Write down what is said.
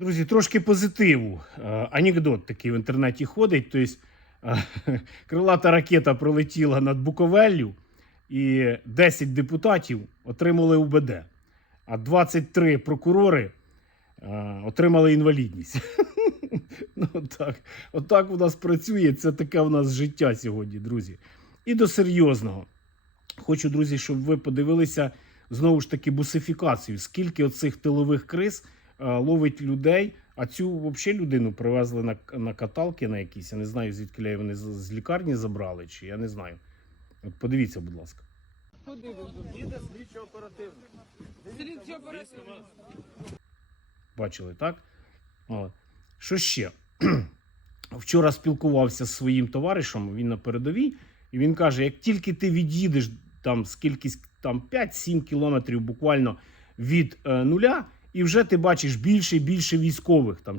Друзі, трошки позитиву. Е, Анекдот такий в інтернеті ходить. Тобто, е, крилата ракета пролетіла над Буковеллю, і 10 депутатів отримали УБД, а 23 прокурори е, отримали інвалідність. Ну, так. Отак у нас працює. Це таке у нас життя сьогодні, друзі. І до серйозного. Хочу, друзі, щоб ви подивилися знову ж таки бусифікацію. Скільки оцих тилових криз ловить людей. А цю взагалі людину привезли на, на каталки на якісь. Я не знаю, звідки вони з, з лікарні забрали, чи я не знаю. От подивіться, будь ласка. Куди? Їде слідчо оперативно. Слідчі оперативно. Бачили, так? Що ще? Вчора спілкувався з своїм товаришем, він на передовій, і він каже: як тільки ти від'їдеш там скільки там 5-7 кілометрів буквально від е, нуля, і вже ти бачиш більше і більше військових там